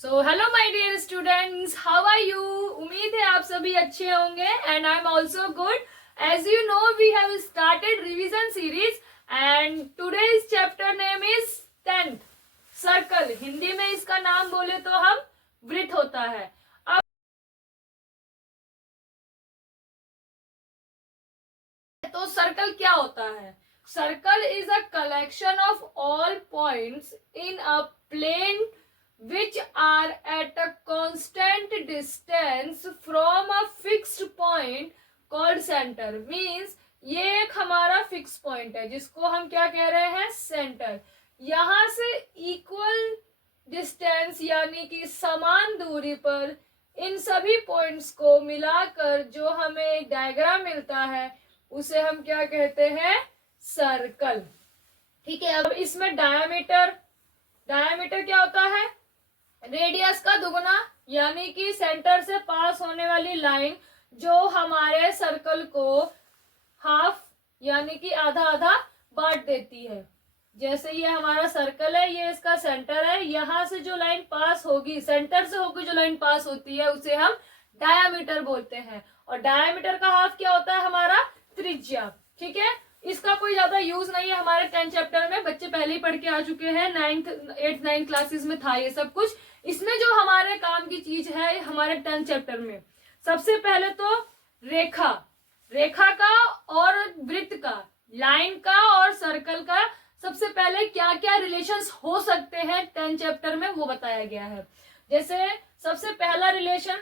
So hello my dear students, how are you. उम्मीद है आप सभी अच्छे होंगे and I am also good. As you know we have started revision series and today's chapter name is 10th circle. Hindi में इसका नाम बोले तो हम वृत्त होता है। अब तो सर्कल क्या होता है? Circle is a collection of all points in a plane which are at a constant distance from a fixed point called center। means ये एक हमारा फिक्स पॉइंट है जिसको हम क्या कह रहे हैं, सेंटर। यहां से इक्वल डिस्टेंस यानी कि समान दूरी पर इन सभी पॉइंट्स को मिलाकर जो हमें एक डायग्राम मिलता है उसे हम क्या कहते हैं, सर्कल। ठीक है। अब इसमें डायमीटर क्या होता है, रेडियस का दुगुना, यानी कि सेंटर से पास होने वाली लाइन जो हमारे सर्कल को हाफ यानी कि आधा आधा बांट देती है। जैसे ये हमारा सर्कल है, ये इसका सेंटर है, यहां से जो लाइन पास होगी, सेंटर से होकर जो लाइन पास होती है उसे हम डायामीटर बोलते हैं। और डायामीटर का हाफ क्या होता है, हमारा त्रिज्या। ठीक है। इसका कोई ज्यादा यूज नहीं है, हमारे 10th चैप्टर में बच्चे पहले ही पढ़ के आ चुके हैं, 8th 9th क्लासेस में था ये सब कुछ। इसमें जो हमारे काम की चीज है हमारे 10th चैप्टर में, सबसे पहले तो रेखा का और वृत्त का, लाइन का और सर्कल का सबसे पहले क्या क्या रिलेशंस हो सकते हैं 10th चैप्टर में वो बताया गया है। जैसे सबसे पहला रिलेशन,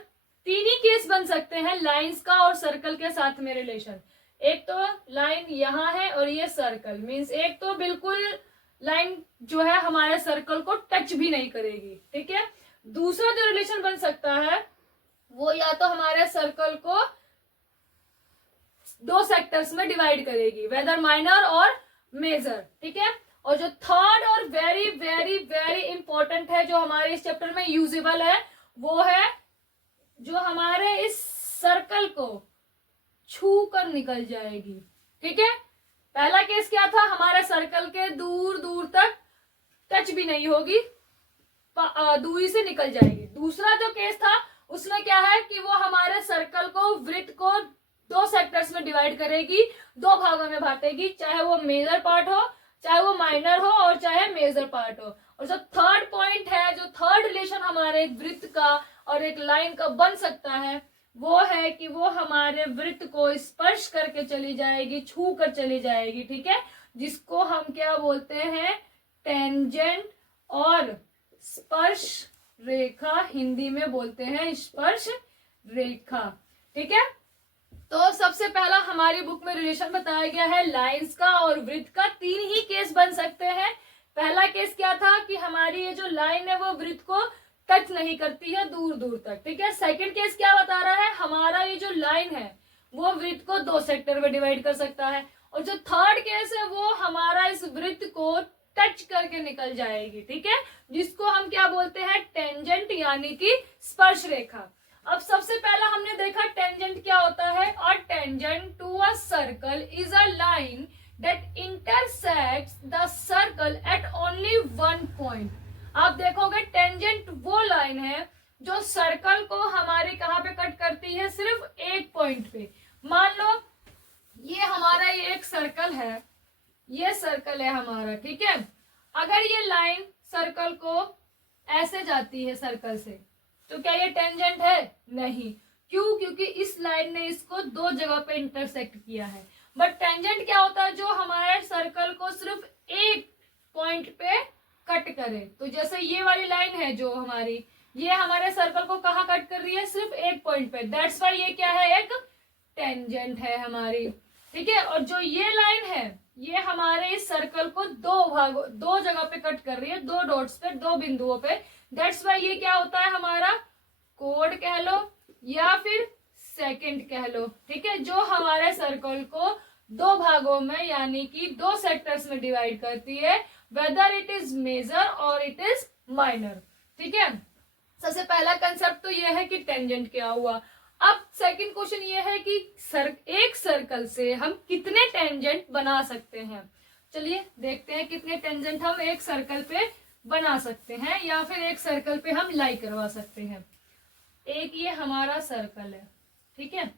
तीन ही केस बन सकते हैं लाइंस का और सर्कल के साथ में रिलेशन। एक तो लाइन यहाँ है और ये सर्कल, मीन्स एक तो बिल्कुल लाइन जो है हमारे सर्कल को टच भी नहीं करेगी। ठीक है। दूसरा जो रिलेशन बन सकता है वो या तो हमारे सर्कल को दो सेक्टर्स में डिवाइड करेगी, वेदर माइनर और मेजर। ठीक है। और जो थर्ड और वेरी वेरी वेरी इंपॉर्टेंट है, जो हमारे इस चैप्टर में यूजेबल है, वो है जो हमारे इस सर्कल को छू कर निकल जाएगी। ठीक है। पहला केस क्या था, हमारे सर्कल के दूर दूर तक टच भी नहीं होगी, दूरी से निकल जाएगी। दूसरा जो केस था उसमें क्या है कि वो हमारे सर्कल को, वृत्त को दो सेक्टर्स में डिवाइड करेगी, दो भागों में बांटेगी, चाहे वो मेजर पार्ट हो, चाहे वो माइनर हो और चाहे मेजर पार्ट हो। और जो थर्ड पॉइंट है, जो थर्ड रिलेशन हमारे वृत्त का और एक लाइन का बन सकता है, वो है कि वो हमारे वृत्त को स्पर्श करके चली जाएगी, छू कर चली जाएगी। ठीक है। जिसको हम क्या बोलते हैं, टेंजेंट और स्पर्श रेखा, हिंदी में बोलते हैं स्पर्श रेखा। ठीक है। तो सबसे पहला हमारी बुक में रिलेशन बताया गया है लाइंस का और वृत्त का। तीन ही केस बन सकते हैं। पहला केस क्या था कि हमारी ये जो लाइन है वो वृत्त को टच नहीं करती है दूर दूर तक। ठीक है। सेकंड केस क्या बता रहा है, हमारा ये जो लाइन है वो वृत्त को दो सेक्टर में डिवाइड कर सकता है। और जो थर्ड केस है वो हमारा इस वृत्त को टच करके निकल जाएगी। ठीक है। जिसको हम क्या बोलते हैं, टेंजेंट यानी कि स्पर्श रेखा। अब सबसे पहला हमने देखा टेंजेंट क्या होता है। A tangent to a circle is a line that intersects the circle at only one point. आप देखोगे टेंजेंट वो लाइन है जो सर्कल को हमारे कहाँ पे कट करती है, सिर्फ एक पॉइंट पे। मान लो ये हमारा ये एक सर्कल है, ये सर्कल है हमारा। ठीक है। अगर ये लाइन सर्कल को ऐसे जाती है सर्कल से, तो क्या ये टेंजेंट है? नहीं। क्यों? क्योंकि इस लाइन ने इसको दो जगह पे इंटरसेक्ट किया है। बट टेंजेंट क्या होता है, जो हमारे सर्कल को सिर्फ एक पॉइंट पे कट करे। तो जैसे ये वाली लाइन है जो हमारी, ये हमारे सर्कल को कहाँ कट कर रही है, सिर्फ एक पॉइंट पे। दैट्स वाई ये क्या है, एक टेंजेंट है हमारी। ठीक है। और जो ये लाइन है ये हमारे इस सर्कल को दो जगह पे कट कर रही है, दो डॉट्स पे, दो बिंदुओं पे। दैट्स वाई ये क्या होता है, हमारा कोड कह लो या फिर सेकंड कह लो। ठीक है। जो हमारे सर्कल को दो भागों में यानी कि दो सेक्टर्स में डिवाइड करती है, वेदर इट इज मेजर और इट इज माइनर। ठीक है। सबसे पहला कंसेप्ट तो यह है कि टेंजेंट क्या हुआ। अब सेकंड क्वेश्चन ये है कि एक सर्कल से हम कितने टेंजेंट बना सकते हैं। चलिए देखते हैं कितने टेंजेंट हम एक सर्कल पे बना सकते हैं या फिर एक सर्कल पे हम लाई करवा सकते हैं। एक ये हमारा सर्कल है, ठीक है।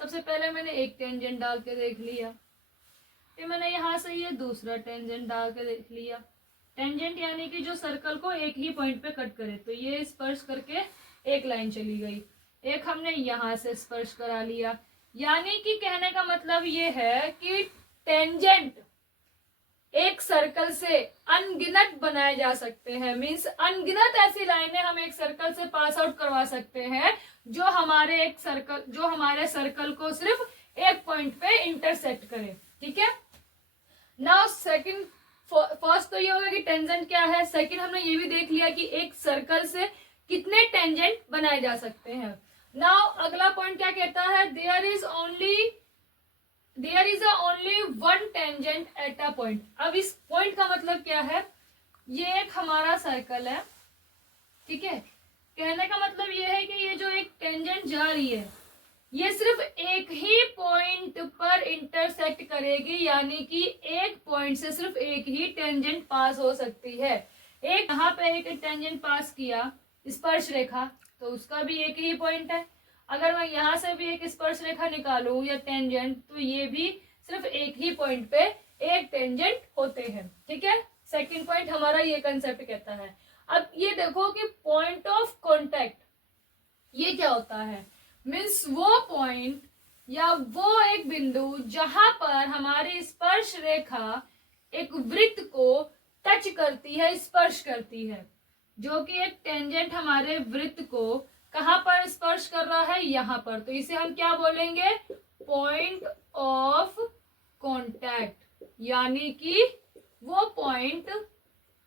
सबसे पहले मैंने एक टेंजेंट डाल के देख लिया, फिर मैंने यहाँ से ये दूसरा टेंजेंट डाल के देख लिया। टेंजेंट यानी कि जो सर्कल को एक ही पॉइंट पे कट करे, तो ये स्पर्श करके एक लाइन चली गई। एक हमने यहाँ से स्पर्श करा लिया, यानी कि कहने का मतलब ये है कि टेंजेंट एक सर्कल से अनगिनत बनाए जा सकते हैं। मींस अनगिनत ऐसी लाइनें हम एक सर्कल से पास आउट करवा सकते हैं जो हमारे सर्कल को सिर्फ एक पॉइंट पे इंटरसेक्ट करे, ठीक है। नाउ सेकंड, फर्स्ट तो ये होगा कि टेंजेंट क्या है। सेकंड हमने ये भी देख लिया कि एक सर्कल से कितने टेंजेंट बनाए जा सकते हैं। नाउ अगला पॉइंट क्या कहता है, there is only one tangent at a point. अब इस पॉइंट का मतलब क्या है, ये एक हमारा सर्कल है, ठीक है। कहने का मतलब ये है कि ये जो एक टेंजेंट जा रही है ये सिर्फ एक ही पॉइंट पर इंटरसेक्ट करेगी, यानी कि एक पॉइंट से सिर्फ एक ही टेंजेंट पास हो सकती है। एक यहाँ पे एक टेंजेंट पास किया स्पर्श रेखा, तो उसका भी एक ही पॉइंट है। अगर मैं यहाँ से भी एक स्पर्श रेखा निकालूं या टेंजेंट, तो ये भी सिर्फ एक ही पॉइंट पे एक टेंजेंट होते हैं, ठीक है। सेकंड पॉइंट हमारा ये कंसेप्ट कहता है। अब ये देखो कि पॉइंट ऑफ कांटेक्ट ये क्या होता है। मीन्स वो पॉइंट या वो एक बिंदु जहां पर हमारी स्पर्श रेखा एक वृत्त को टच करती है, स्पर्श करती है, जो कि एक टेंजेंट हमारे वृत्त को कहां पर स्पर्श कर रहा है, यहां पर। तो इसे हम क्या बोलेंगे, पॉइंट ऑफ कांटेक्ट, यानी कि वो पॉइंट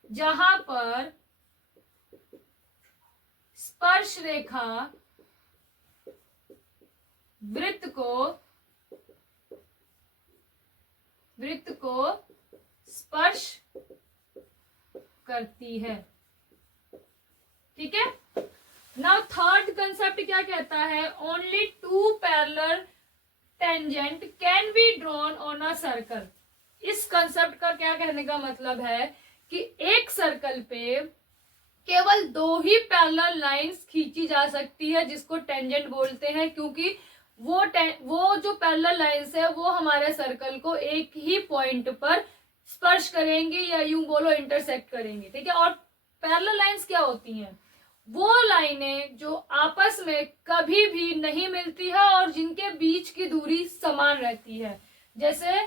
जहां पर स्पर्श रेखा वृत्त को स्पर्श करती है, ठीक है। नाउ थर्ड कंसेप्ट क्या कहता है, only two parallel tangent can be drawn on a circle. इस कंसेप्ट का क्या कहने का मतलब है कि एक सर्कल पे केवल दो ही पैरेलल लाइंस खींची जा सकती है, जिसको टेंजेंट बोलते हैं, क्योंकि वो जो पैरेलल लाइंस है वो हमारे सर्कल को एक ही पॉइंट पर स्पर्श करेंगी या यूं बोलो इंटरसेक्ट करेंगी, ठीक है। और पैरेलल लाइंस क्या होती हैं, वो लाइनें जो आपस में कभी भी नहीं मिलती है और जिनके बीच की दूरी समान रहती है। जैसे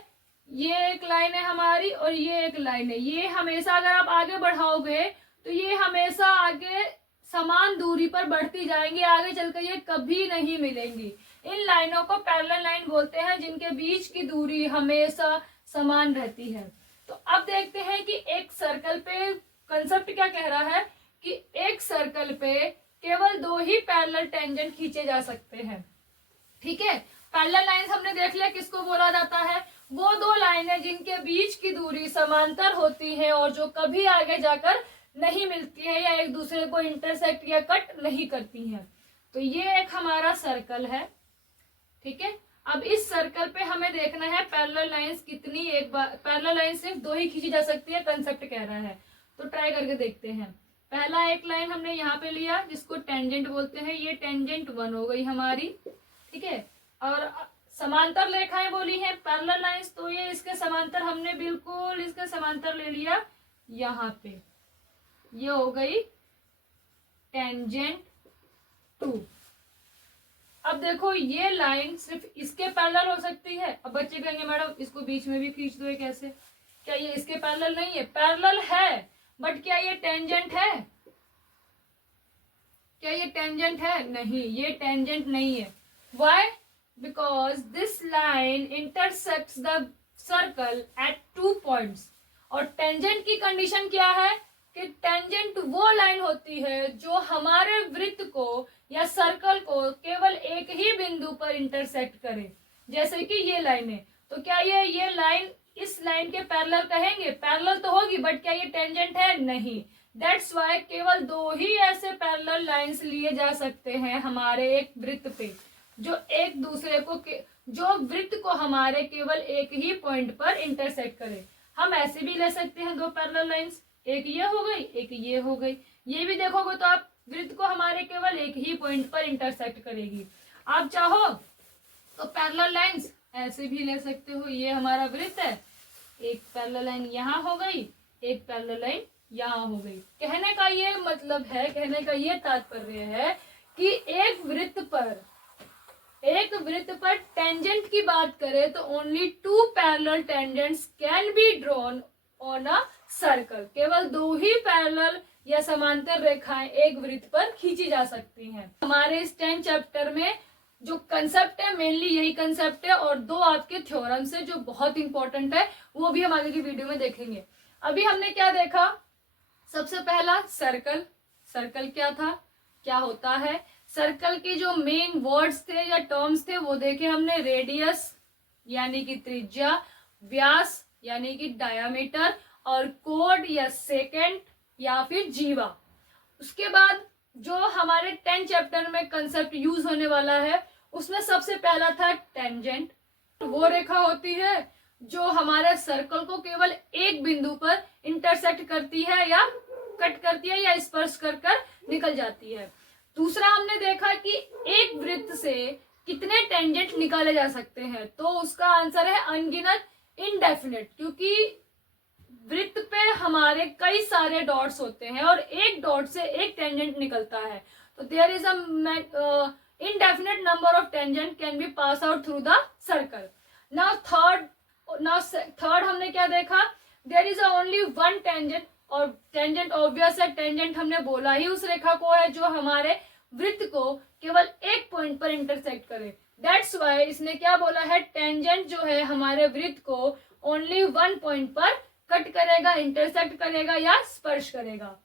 ये एक लाइन है हमारी और ये एक लाइन है, ये हमेशा अगर आप आगे बढ़ाओगे तो ये हमेशा आगे समान दूरी पर बढ़ती जाएंगी, आगे चलकर ये कभी नहीं मिलेंगी। इन लाइनों को पैरेलल लाइन बोलते हैं, जिनके बीच की दूरी हमेशा समान रहती है। तो अब देखते हैं कि एक सर्कल पे कंसेप्ट क्या कह रहा है कि एक सर्कल पे केवल दो ही पैरेलल टेंजेंट खींचे जा सकते हैं, ठीक है। पैरेलल लाइंस हमने देख लिया किसको बोला जाता है, वो दो लाइनें जिनके बीच की दूरी समांतर होती है और जो कभी आगे जाकर नहीं मिलती है या एक दूसरे को इंटरसेक्ट या कट नहीं करती हैं। तो ये एक हमारा सर्कल है, ठीक है। अब इस सर्कल पे हमें देखना है पैरेलल लाइंस कितनी, एक बार पैरेलल लाइन सिर्फ दो ही खींची जा सकती है, कंसेप्ट कह रहा है। तो ट्राई करके देखते हैं। पहला एक लाइन हमने यहाँ पे लिया जिसको टेंजेंट बोलते हैं, ये टेंजेंट 1 हो गई हमारी, ठीक है। और समांतर रेखाएं बोली हैं पैरेलल लाइंस, तो ये इसके समांतर हमने बिल्कुल इसके समांतर ले लिया यहाँ पे, ये हो गई टेंजेंट 2। अब देखो ये लाइन सिर्फ इसके पैरेलल हो सकती है। अब बच्चे कहेंगे मैडम इसको बीच में भी खींच दो, कैसे, क्या ये इसके पैरेलल नहीं है? पैरेलल है, बट क्या ये टेंजेंट है? क्या ये टेंजेंट है? नहीं, ये टेंजेंट नहीं है। Why? Because this line intersects the circle eight 2 points. और टेंजेंट की कंडीशन क्या है कि टेंजेंट वो लाइन होती है जो हमारे वृत्त को या सर्कल को केवल एक ही बिंदु पर इंटरसेक्ट करे, जैसे कि ये लाइन है। तो क्या ये लाइन इस लाइन के पैरेलल कहेंगे? पैरेलल तो होगी, बट क्या ये टेंजेंट है? नहीं। दैट्स वाई केवल दो ही ऐसे पैरेलल लाइंस लिए जा सकते हैं हमारे एक वृत्त पे, जो एक दूसरे को जो वृत्त को हमारे केवल एक ही पॉइंट पर इंटरसेक्ट करे। हम ऐसे भी ले सकते हैं दो पैरेलल लाइंस, एक ये हो गई, एक ये हो गई। ये भी देखोगे तो आप वृत्त को हमारे केवल एक ही पॉइंट पर इंटरसेक्ट करेगी। आप चाहो तो पैरेलल लाइंस ऐसे भी ले सकते हो। ये हमारा वृत्त है, एक पैरेलल लाइन यहाँ हो गई, एक पैरेलल लाइन यहाँ हो गई। कहने का ये मतलब है, कहने का ये तात्पर्य है कि एक वृत्त पर टेंजेंट की बात करें तो only 2 parallel tangents can be drawn on a circle. केवल 2 ही पैरेलल या समांतर रेखाएं एक वृत्त पर खींची जा सकती हैं। हमारे इस 10 चैप्टर में जो कंसेप्ट है मेनली यही कंसेप्ट है, और 2 आपके थ्योरम्स है जो बहुत इंपॉर्टेंट है, वो भी हम आगे की वीडियो में देखेंगे। अभी हमने क्या देखा, सबसे पहला सर्कल। सर्कल क्या था, क्या होता है। सर्कल के जो मेन वर्ड्स थे या टर्म्स थे वो देखे हमने। रेडियस यानी कि त्रिज्या, व्यास यानी कि डायामीटर, और कोड या सेकेंड या फिर जीवा। उसके बाद जो हमारे 10 चैप्टर में कंसेप्ट यूज होने वाला है उसमें सबसे पहला था टेंजेंट। वो रेखा होती है जो हमारे सर्कल को केवल एक बिंदु पर इंटरसेक्ट करती है या कट करती है या स्पर्श कर कर निकल जाती है। दूसरा हमने देखा कि एक वृत्त से कितने टेंजेंट निकाले जा सकते हैं, तो उसका आंसर है अनगिनत, इनडेफिनेट, क्योंकि वृत्त पे हमारे कई सारे डॉट्स होते हैं और एक डॉट से एक टेंजेंट निकलता है। तो there is a indefinite number of tangent can be pass out through the circle. Now third हमने क्या देखा, there is only one tangent, और टेंजेंट ऑब्वियस है, टेंजेंट हमने बोला ही उस रेखा को है जो हमारे वृत्त को केवल एक पॉइंट पर इंटरसेक्ट करे। दैट्स वाई इसने क्या बोला है, टेंजेंट जो है हमारे वृत्त को ओनली वन पॉइंट पर कट करेगा, इंटरसेक्ट करेगा या स्पर्श करेगा।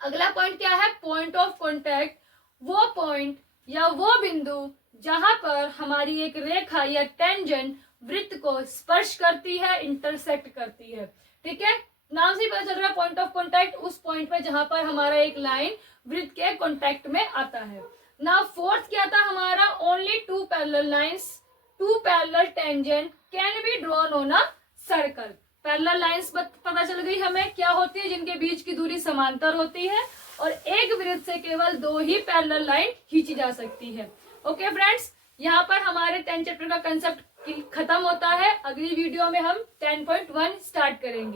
अगला पॉइंट क्या है, पॉइंट ऑफ कॉन्टैक्ट। वो पॉइंट या वो बिंदु जहां पर हमारी एक रेखा या टेंजेंट वृत्त को स्पर्श करती है, इंटरसेक्ट करती है। ठीक है, नाम से पता चल रहा है पॉइंट ऑफ कॉन्टैक्ट, उस पॉइंट पे जहां पर हमारा एक लाइन वृत्त के कॉन्टैक्ट में आता है। नाउ फोर्थ क्या था हमारा, only 2 parallel lines, 2 parallel tangent can be drawn on a circle. Parallel lines पता चल गई हमें क्या होती है, जिनके बीच की दूरी समांतर होती है और एक वृत्त से केवल 2 ही पैरेलल लाइन खींची जा सकती है। ओके फ्रेंड्स, यहाँ पर हमारे 10 चैप्टर का कंसेप्ट खत्म होता है। अगली वीडियो में हम 10.1 स्टार्ट करेंगे।